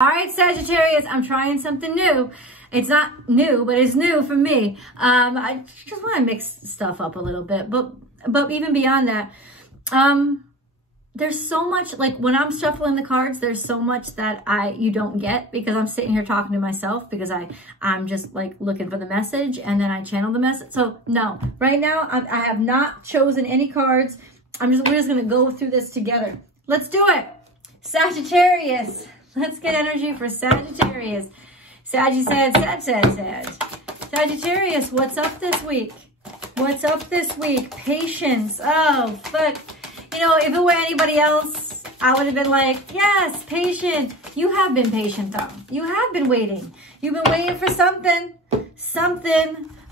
All right, Sagittarius, I'm trying something new. It's not new, but it's new for me. I just want to mix stuff up a little bit, but even beyond that, there's so much, like when I'm shuffling the cards, there's so much that you don't get because I'm sitting here talking to myself because I'm just like looking for the message and then I channel the message. So no, right now I have not chosen any cards. We're just going to go through this together. Let's do it. Sagittarius. Let's get energy for Sagittarius. Sagittarius, what's up this week? What's up this week? Patience. Oh, but you know, if it were anybody else, I would have been like, yes, patient. You have been patient though. You have been waiting. You've been waiting for something.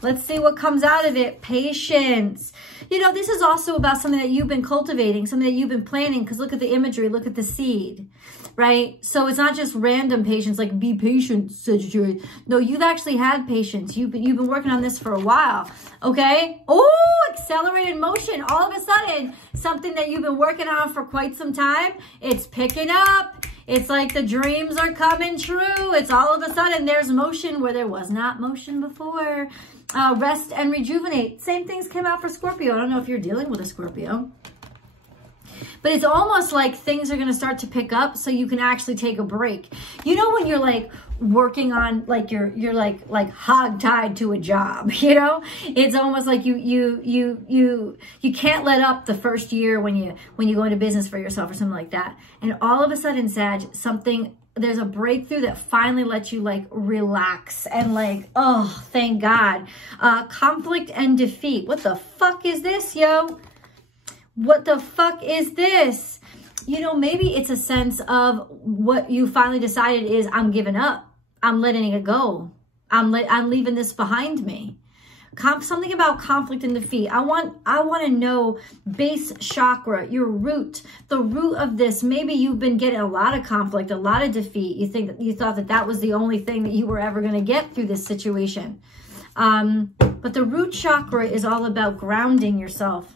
Let's see what comes out of it. Patience. You know, this is also about something that you've been cultivating, something that you've been planning, because look at the imagery, look at the seed, right? So it's not just random patience, like be patient, Sagittarius. No, you've actually had patience. You've been working on this for a while, okay? Oh, accelerated motion. All of a sudden, something that you've been working on for quite some time, it's picking up. It's like the dreams are coming true. It's all of a sudden there's motion where there was not motion before. Rest and rejuvenate. Same things came out for Scorpio. I don't know if you're dealing with a Scorpio. But it's almost like things are going to start to pick up so you can actually take a break. You know when you're like working on, like you're like hog-tied to a job, you know? It's almost like you can't let up the first year when you go into business for yourself or something like that. And all of a sudden, Sag, there's a breakthrough that finally lets you like relax and like, oh, thank God. Conflict and defeat. What the fuck is this, yo? What the fuck is this? You know, maybe it's a sense of what you finally decided is I'm giving up. I'm letting it go. I'm leaving this behind me. Something about conflict and defeat. I want to know base chakra, your root, the root of this. Maybe you've been getting a lot of conflict, a lot of defeat. You thought that was the only thing that you were ever going to get through this situation. But the root chakra is all about grounding yourself.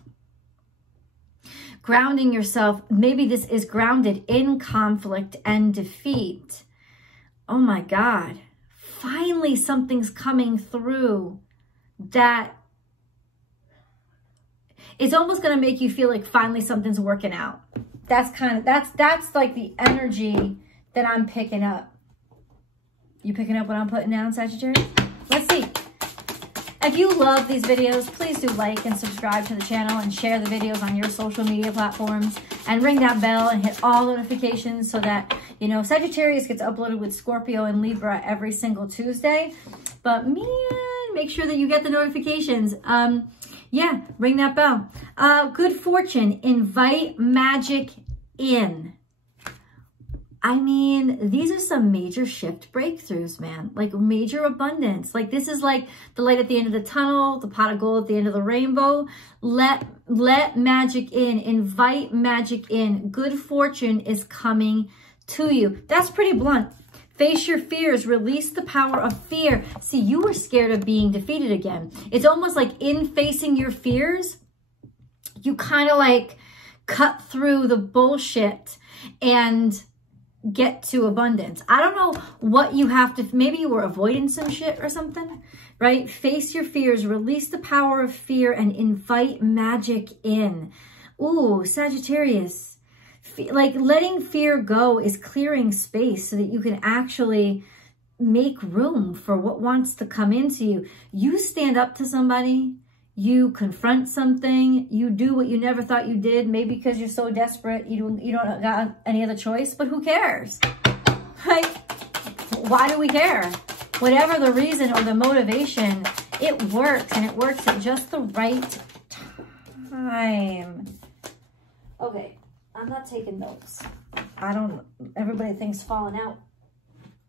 Grounding yourself. Maybe this is grounded in conflict and defeat. Oh my God. Finally, something's coming through that it's almost going to make you feel like finally something's working out. That's like the energy that I'm picking up. You picking up what I'm putting down, Sagittarius? Let's see. If you love these videos, please do like and subscribe to the channel and share the videos on your social media platforms and ring that bell and hit all notifications so that, you know, Sagittarius gets uploaded with Scorpio and Libra every single Tuesday. But man, make sure that you get the notifications. Yeah, ring that bell. Good fortune, invite magic in. I mean, these are some major shift breakthroughs, man. Like major abundance. Like this is like the light at the end of the tunnel, the pot of gold at the end of the rainbow. Let magic in. Invite magic in. Good fortune is coming to you. That's pretty blunt. Face your fears. Release the power of fear. See, you were scared of being defeated again. It's almost like in facing your fears, you kind of like cut through the bullshit and get to abundance. I don't know what you have to, maybe you were avoiding some shit or something, right? Face your fears, release the power of fear and invite magic in. Ooh, Sagittarius. Like letting fear go is clearing space so that you can actually make room for what wants to come into you. You stand up to somebody, you confront something, you do what you never thought you did, maybe because you're so desperate, you don't got any other choice, but who cares? Like, why do we care? Whatever the reason or the motivation, it works, and it works at just the right time. Okay, I'm not taking notes. Everybody thinks falling out.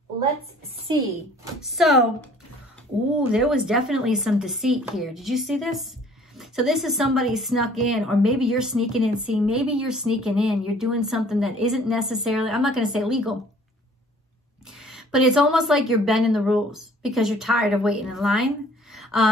Let's see. So, ooh, there was definitely some deceit here. Did you see this? So this is somebody snuck in, or maybe you're sneaking in. See, maybe you're sneaking in. You're doing something that isn't necessarily, I'm not going to say legal, but it's almost like you're bending the rules because you're tired of waiting in line,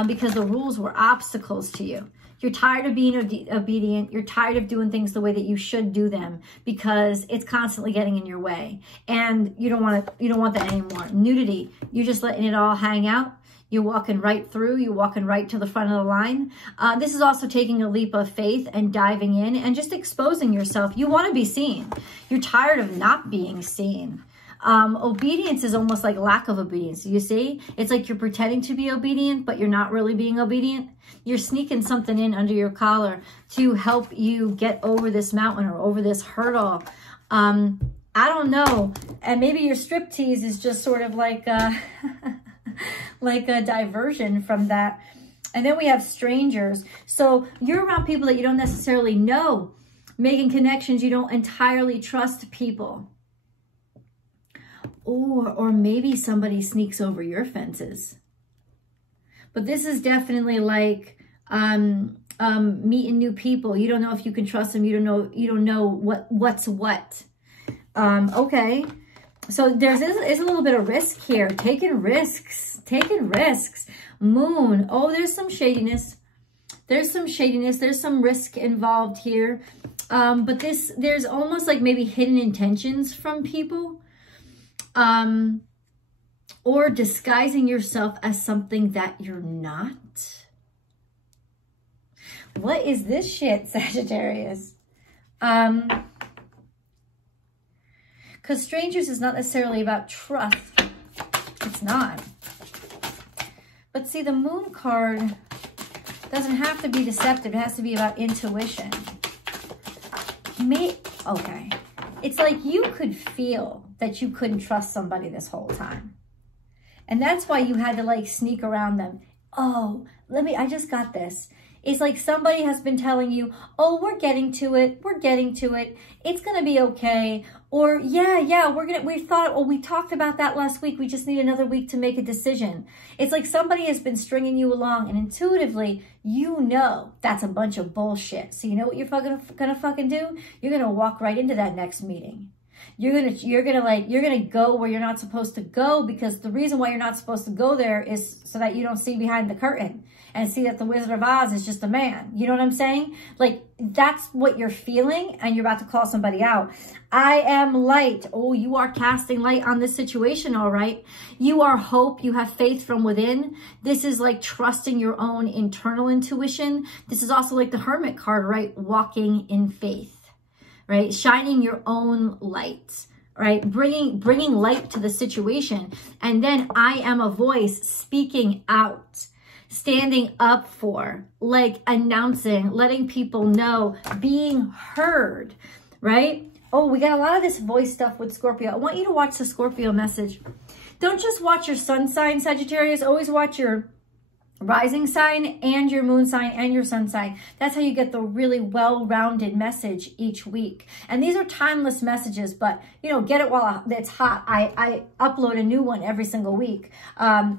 because the rules were obstacles to you. You're tired of being obedient. You're tired of doing things the way that you should do them because it's constantly getting in your way. And you don't want that anymore. Nudity, you're just letting it all hang out. You're walking right through. You're walking right to the front of the line. This is also taking a leap of faith and diving in and just exposing yourself. You want to be seen. You're tired of not being seen. Obedience is almost like lack of obedience. You see, it's like you're pretending to be obedient, but you're not really being obedient. You're sneaking something in under your collar to help you get over this mountain or over this hurdle. I don't know. And maybe your striptease is just sort of like like a diversion from that. And then we have strangers. So you're around people that you don't necessarily know, making connections. You don't entirely trust people. Or maybe somebody sneaks over your fences. But this is definitely like meeting new people. You don't know if you can trust them. You don't know what's what. Okay. So there's a little bit of risk here. Taking risks. Moon. Oh, there's some shadiness. There's some risk involved here. But there's almost like maybe hidden intentions from people. Or disguising yourself as something that you're not. What is this shit, Sagittarius? Because strangers is not necessarily about trust. It's not. But see, the Moon card doesn't have to be deceptive. It has to be about intuition. Okay. It's like you could feel that you couldn't trust somebody this whole time. And that's why you had to like sneak around them. Oh, I just got this. It's like somebody has been telling you, oh, we're getting to it. It's going to be okay. Or we talked about that last week. We just need another week to make a decision. It's like somebody has been stringing you along and intuitively, you know, that's a bunch of bullshit. So you know what you're gonna fucking do? You're going to walk right into that next meeting. You're gonna go where you're not supposed to go, because the reason why you're not supposed to go there is so that you don't see behind the curtain and see that the Wizard of Oz is just a man. You know what I'm saying? Like, that's what you're feeling, and you're about to call somebody out. I am light. Oh, you are casting light on this situation, all right? You are hope. You have faith from within. This is like trusting your own internal intuition. This is also like the Hermit card, right? Walking in faith. Right? Shining your own light, right? Bringing light to the situation. And then I am a voice speaking out, standing up for, like announcing, letting people know, being heard, right? Oh, we got a lot of this voice stuff with Scorpio. I want you to watch the Scorpio message. Don't just watch your sun sign, Sagittarius. Always watch your rising sign and your moon sign and your sun sign. That's how you get the really well-rounded message each week. And these are timeless messages, but you know, get it while it's hot. I upload a new one every single week.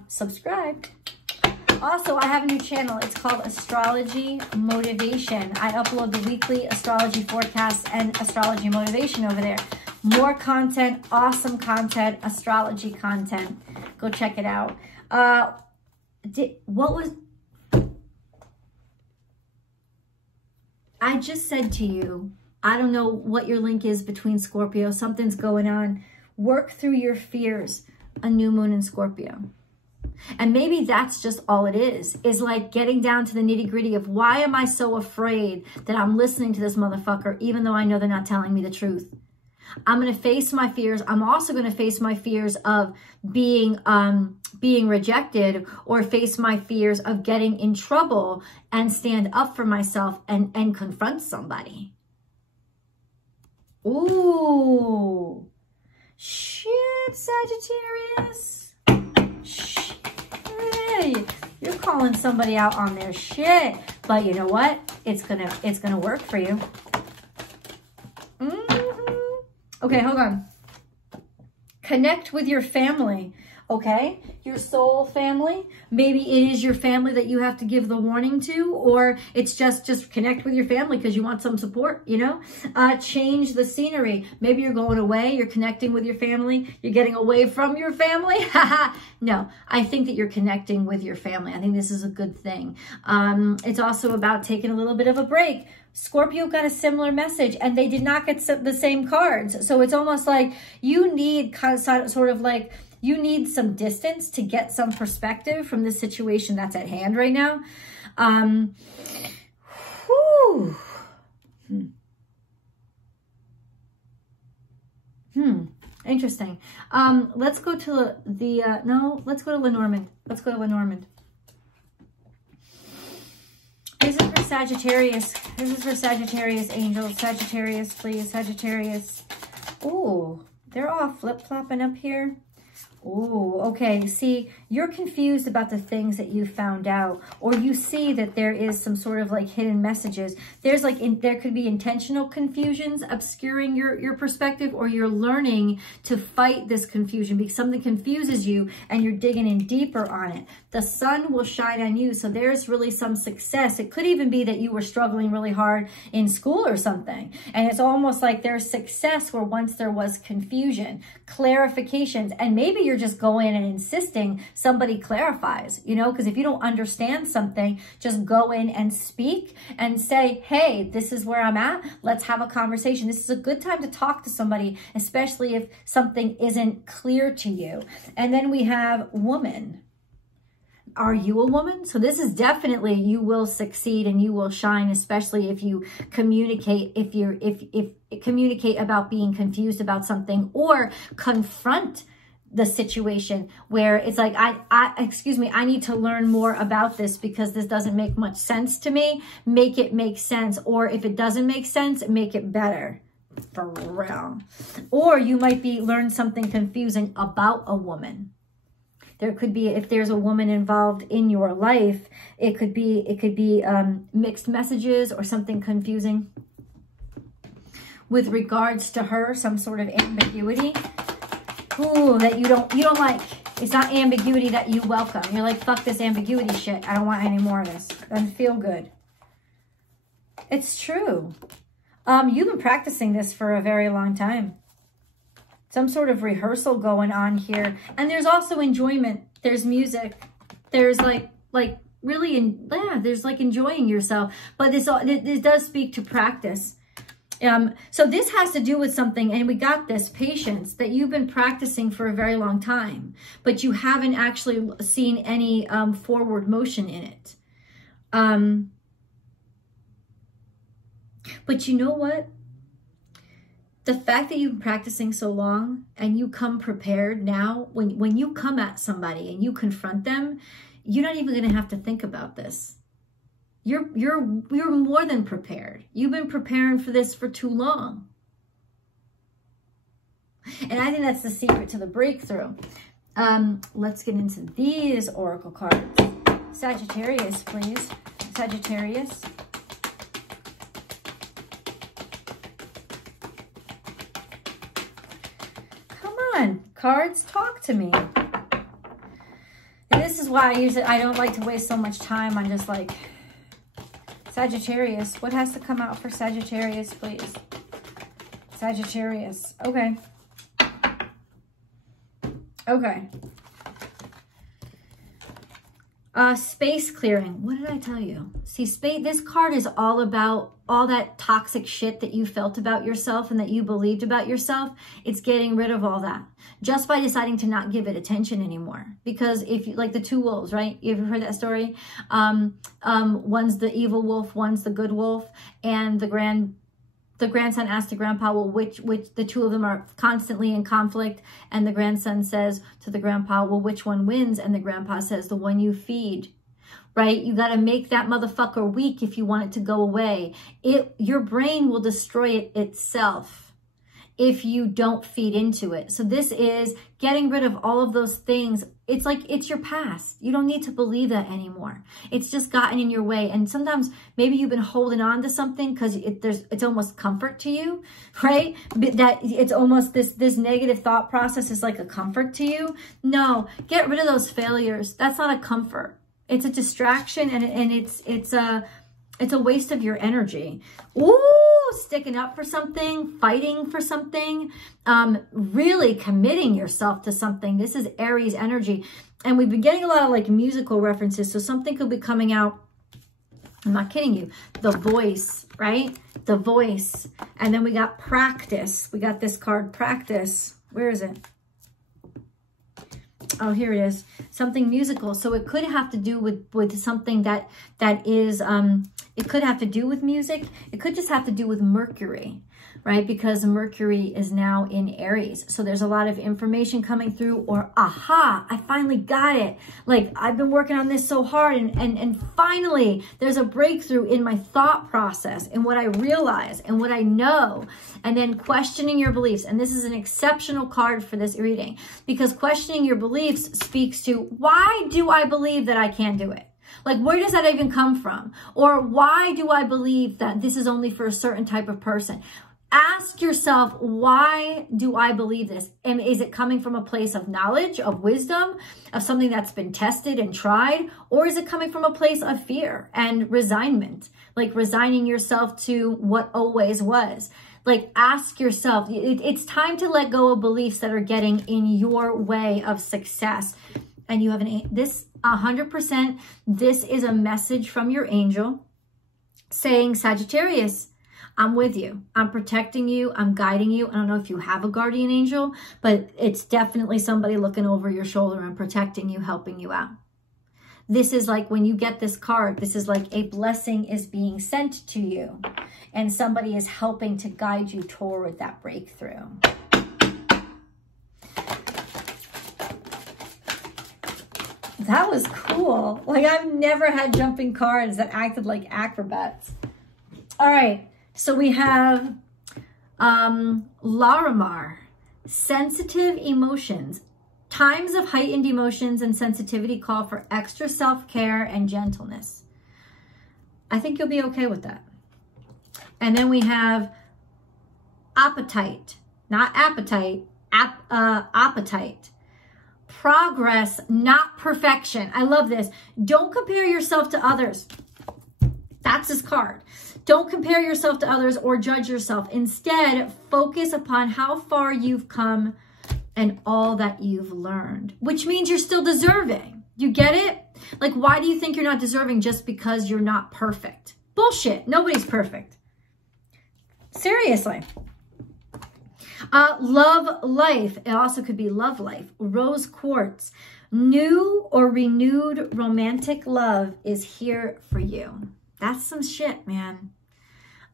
Subscribe. Also, I have a new channel. It's called Astrology Motivation. I upload the weekly astrology forecasts and astrology motivation over there. More content, awesome content, astrology content. Go check it out. I just said to you, I don't know what your link is between Scorpio. Something's going on. Work through your fears. A new moon in Scorpio. And maybe that's just all it is like getting down to the nitty gritty of why am I so afraid that I'm listening to this motherfucker, even though I know they're not telling me the truth. I'm going to face my fears. I'm also going to face my fears of being rejected, or face my fears of getting in trouble, and stand up for myself and confront somebody. Ooh. Shit, Sagittarius. Shit. You're calling somebody out on their shit. But you know what? It's gonna work for you. Okay, hold on. Connect with your family. okay? Your soul family. Maybe it is your family that you have to give the warning to, or it's just connect with your family because you want some support, you know? Change the scenery. Maybe you're going away, you're connecting with your family, you're getting away from your family. No, I think that you're connecting with your family. I think this is a good thing. It's also about taking a little bit of a break. Scorpio got a similar message and they did not get the same cards. So it's almost like you need sort of like, you need some distance to get some perspective from the situation that's at hand right now. Interesting. Let's go to let's go to Lenormand. Let's go to Lenormand. This is for Sagittarius. This is for Sagittarius angels. Sagittarius, please. Sagittarius. Ooh, they're all flip-flopping up here. Oh, okay. See, you're confused about the things that you found out, or you see that there is some sort of like hidden messages. There's like, there could be intentional confusions obscuring your perspective, or you're learning to fight this confusion because something confuses you and you're digging in deeper on it. The sun will shine on you. So there's really some success. It could even be that you were struggling really hard in school or something. And it's almost like there's success where once there was confusion, clarifications, and maybe you're just going and insisting somebody clarifies, you know, because if you don't understand something, just go in and speak and say, hey, this is where I'm at. Let's have a conversation. This is a good time to talk to somebody, especially if something isn't clear to you. And then we have woman. Are you a woman? So this is definitely, you will succeed and you will shine, especially if you communicate, if communicate about being confused about something, or confront the situation where it's like, excuse me, I need to learn more about this because this doesn't make much sense to me. Make it make sense. Or if it doesn't make sense, make it better. For real. Or you might learn something confusing about a woman. There could be, if there's a woman involved in your life, it could be mixed messages or something confusing with regards to her, some sort of ambiguity. Ooh, that you don't like. It's not ambiguity that you welcome. You're like, fuck this ambiguity shit. I don't want any more of this. Doesn't feel good. It's true. You've been practicing this for a very long time. Some sort of rehearsal going on here. And there's also enjoyment. There's music. There's like really, there's like enjoying yourself. But this does speak to practice. So this has to do with something, and we got this, patience, that you've been practicing for a very long time, but you haven't actually seen any forward motion in it. But you know what? The fact that you've been practicing so long and you come prepared now, when you come at somebody and you confront them, you're not even going to have to think about this. You're more than prepared. You've been preparing for this for too long. And I think that's the secret to the breakthrough. Let's get into these oracle cards. Sagittarius, please. Sagittarius. Come on, cards, talk to me. And this is why I don't like to waste so much time on just like Sagittarius. What has to come out for Sagittarius, please? Sagittarius. Okay. Okay. Space clearing. What did I tell you? See, this card is all about all that toxic shit that you felt about yourself and that you believed about yourself. It's getting rid of all that just by deciding to not give it attention anymore. Because if you, like the two wolves, right? You ever heard that story? One's the evil wolf, one's the good wolf, and the grandson asked the grandpa, well, which the two of them are constantly in conflict. And the grandson says to the grandpa, well, which one wins? And the grandpa says, the one you feed, right? You got to make that motherfucker weak if you want it to go away. Your brain will destroy it itself if you don't feed into it. So this is getting rid of all of those things. It's like, it's your past. You don't need to believe that anymore. It's just gotten in your way. And sometimes maybe you've been holding on to something because it's almost comfort to you, right? That it's almost this negative thought process is like a comfort to you. No, get rid of those failures. That's not a comfort. It's a distraction, and it's a waste of your energy. Ooh, sticking up for something, fighting for something, really committing yourself to something. This is Aries energy. And we've been getting a lot of like musical references. So something could be coming out. I'm not kidding you. The Voice, right? The Voice. And then we got Practice. We got this card, Practice. Where is it? Oh, here it is. Something musical. So it could have to do with something that is, it could have to do with music. It could just have to do with Mercury, right? Because Mercury is now in Aries. So there's a lot of information coming through, or aha, I finally got it. Like, I've been working on this so hard, and finally there's a breakthrough in my thought process and what I realize and what I know. And then questioning your beliefs. And this is an exceptional card for this reading, because questioning your beliefs speaks to, why do I believe that I can't do it? Like, where does that even come from? Or why do I believe that this is only for a certain type of person? Ask yourself, why do I believe this? And is it coming from a place of knowledge, of wisdom, of something that's been tested and tried? Or is it coming from a place of fear and resignment? Like resigning yourself to what always was. Like, ask yourself, it's time to let go of beliefs that are getting in your way of success. And you have this 100%, this is a message from your angel saying, Sagittarius, I'm with you. I'm protecting you. I'm guiding you. I don't know if you have a guardian angel, but it's definitely somebody looking over your shoulder and protecting you, helping you out. This is like, when you get this card, this is like a blessing is being sent to you, and somebody is helping to guide you toward that breakthrough. That was cool. Like, I've never had jumping cards that acted like acrobats. All right. So we have Larimar, sensitive emotions. Times of heightened emotions and sensitivity call for extra self-care and gentleness. I think you'll be okay with that. And then we have appetite, not appetite, appetite. Progress, not perfection. I love this. Don't compare yourself to others. That's this card. Don't compare yourself to others or judge yourself. Instead, focus upon how far you've come and all that you've learned, which means you're still deserving. You get it? Like, why do you think you're not deserving just because you're not perfect? Bullshit. Nobody's perfect. Seriously. Love life. It also could be love life. Rose quartz. New or renewed romantic love is here for you. That's some shit, man.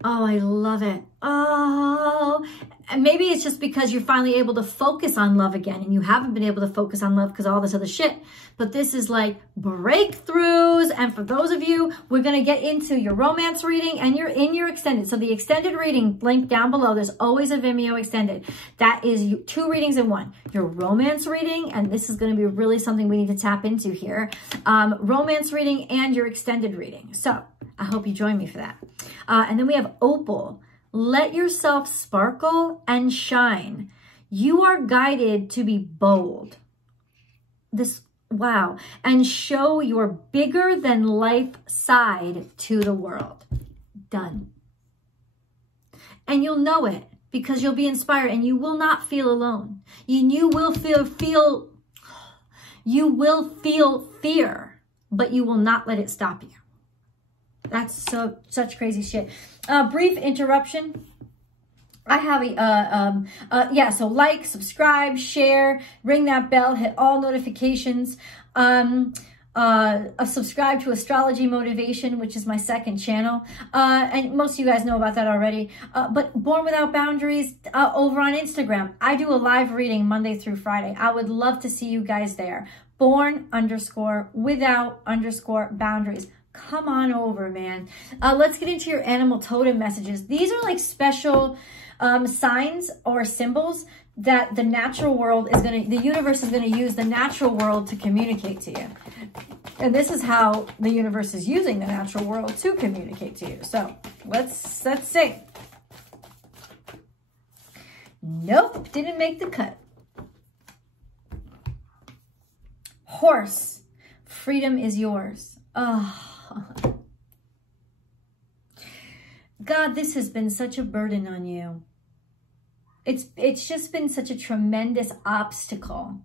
Oh, I love it. Oh, and maybe it's just because you're finally able to focus on love again, and you haven't been able to focus on love because all this other shit. But this is like breakthroughs. And for those of you, we're going to get into your romance reading and your extended. So the extended reading, link down below. There's always a Vimeo extended. That is 2 readings in 1. Your romance reading, and this is going to be really something we need to tap into here. Romance reading and your extended reading. So I hope you join me for that. And then we have Opal. Let yourself sparkle and shine. You are guided to be bold. Wow. And show your bigger than life side to the world. Done. And you'll know it because you'll be inspired, and you will not feel alone. You will feel fear, but you will not let it stop you. That's such crazy shit. Brief interruption. I have so like, subscribe, share, ring that bell, hit all notifications. Subscribe to Astrology Motivation, which is my 2nd channel. And most of you guys know about that already. But Born Without Boundaries over on Instagram. I do a live reading Monday through Friday. I would love to see you guys there. Born_without_boundaries. Come on over, man. Let's get into your animal totem messages. These are like special signs or symbols that the natural world is going to, the universe is going to use the natural world to communicate to you. And this is how the universe is using the natural world to communicate to you. So let's see. Nope, didn't make the cut. Horse, freedom is yours. Oh, God, this has been such a burden on you. It's just been such a tremendous obstacle.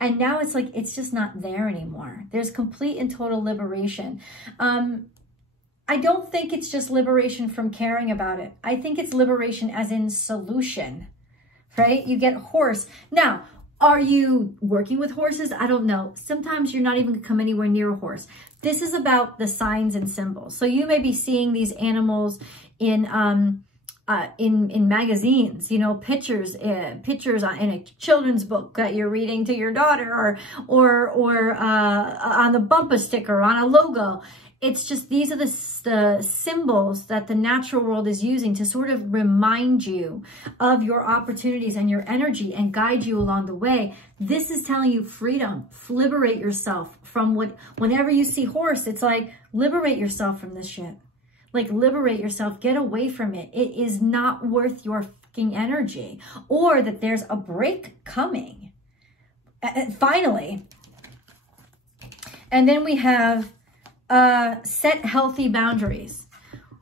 And now it's like, it's just not there anymore. There's complete and total liberation. I don't think it's just liberation from caring about it. I think it's liberation as in solution, right? You get horse. Now, are you working with horses? I don't know. Sometimes you're not even going to come anywhere near a horse. This is about the signs and symbols. So you may be seeing these animals in magazines, you know, pictures in a children's book that you're reading to your daughter, or on the bumper sticker, on a logo. It's just, these are the symbols that the natural world is using to sort of remind you of your opportunities and your energy and guide you along the way. This is telling you freedom, liberate yourself from whenever you see horse, it's like, liberate yourself from this shit. Like, liberate yourself, get away from it. It is not worth your fucking energy, or that there's a break coming. Finally. And then we have set healthy boundaries.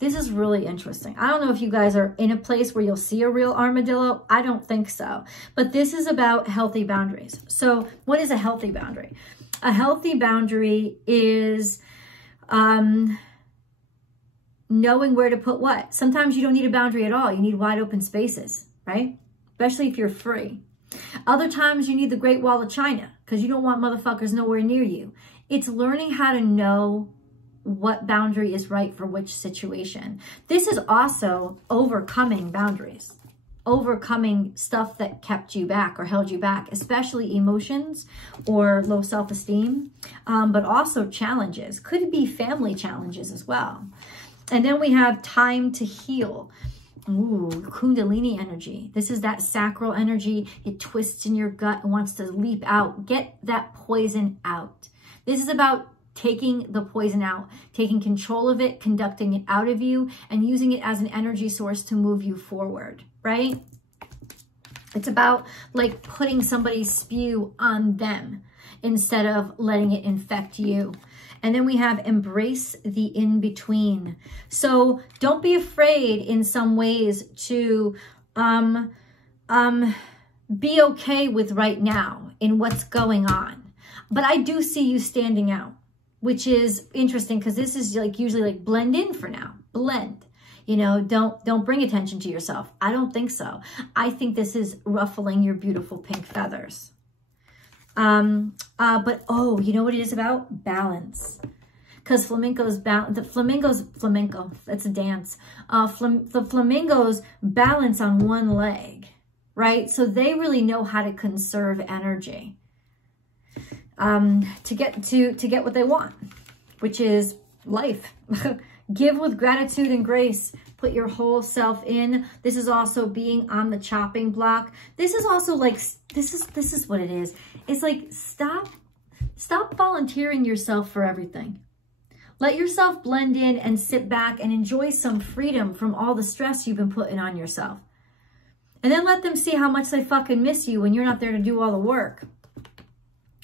This is really interesting. I don't know if you guys are in a place where you'll see a real armadillo. I don't think so. But this is about healthy boundaries. So what is a healthy boundary? A healthy boundary is knowing where to put what. Sometimes you don't need a boundary at all. You need wide open spaces, right? Especially if you're free. Other times you need the Great Wall of China because you don't want motherfuckers nowhere near you. It's learning how to know what boundary is right for which situation. This is also overcoming boundaries, overcoming stuff that kept you back or held you back, especially emotions or low self-esteem, but also challenges. Could be family challenges as well. And then we have time to heal. Ooh, Kundalini energy. This is that sacral energy. It twists in your gut and wants to leap out. Get that poison out. This is about taking the poison out, taking control of it, conducting it out of you, and using it as an energy source to move you forward, right? It's about like putting somebody's spew on them instead of letting it infect you. And then we have embrace the in-between. So don't be afraid in some ways to be okay with right now in what's going on. But I do see you standing out, which is interesting because this is like usually like blend in for now. Blend. You know, don't bring attention to yourself. I don't think so. I think this is ruffling your beautiful pink feathers. But oh, you know what it is about? Balance. Because flamenco, that's a dance. The flamingos balance on one leg, right? So they really know how to conserve energy, to get what they want, which is life. Give with gratitude and grace. Put your whole self in. This is also being on the chopping block. This is also like, this is what it is. It's like, stop volunteering yourself for everything. Let yourself blend in and sit back and enjoy some freedom from all the stress you've been putting on yourself. And then let them see how much they fucking miss you when you're not there to do all the work.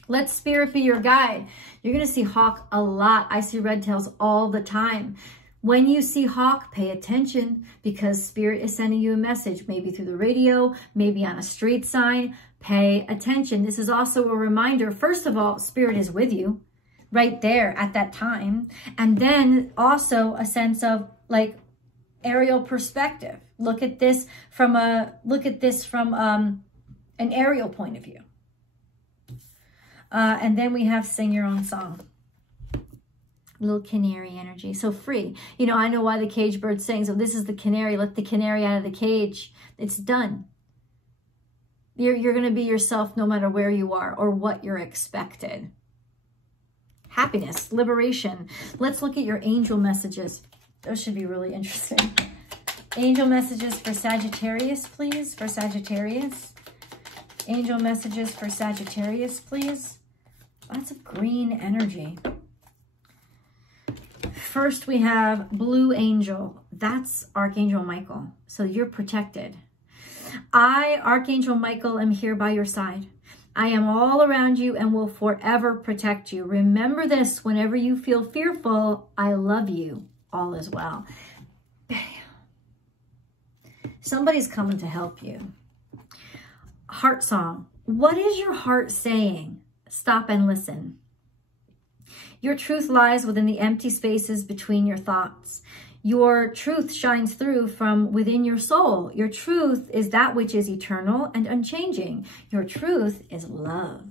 Let spirit be your guide. You're going to see hawk a lot. I see red tails all the time. When you see hawk, pay attention because spirit is sending you a message, maybe through the radio, maybe on a street sign. Pay attention. This is also a reminder. First of all, spirit is with you right there at that time. And then also a sense of like aerial perspective. Look at this from an aerial point of view. And then we have sing your own song. Little canary energy. So free. You know, I know why the cage bird sings. So this is the canary. Let the canary out of the cage. It's done. You're going to be yourself no matter where you are or what you're expected. Happiness, liberation. Let's look at your angel messages. Those should be really interesting. Angel messages for Sagittarius, please, for Sagittarius. Angel messages for Sagittarius, please. Lots of green energy. First, we have Blue Angel. That's Archangel Michael. So you're protected. I, Archangel Michael, am here by your side. I am all around you and will forever protect you. Remember this, whenever you feel fearful, I love you. All is well. Bam. Somebody's coming to help you. Heart song. What is your heart saying? Stop and listen. Your truth lies within the empty spaces between your thoughts. Your truth shines through from within your soul. Your truth is that which is eternal and unchanging. Your truth is love.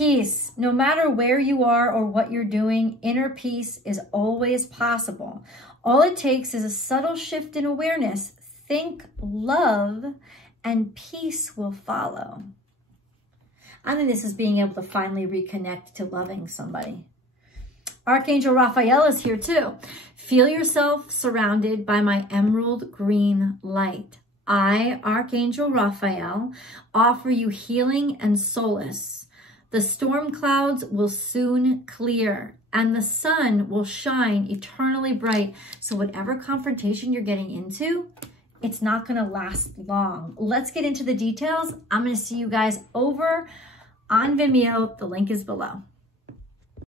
Peace. No matter where you are or what you're doing, inner peace is always possible. All it takes is a subtle shift in awareness. Think love and peace will follow. I think this is being able to finally reconnect to loving somebody. Archangel Raphael is here too. Feel yourself surrounded by my emerald green light. I, Archangel Raphael, offer you healing and solace. The storm clouds will soon clear and the sun will shine eternally bright. So whatever confrontation you're getting into, it's not going to last long. Let's get into the details. I'm going to see you guys over on Vimeo. The link is below.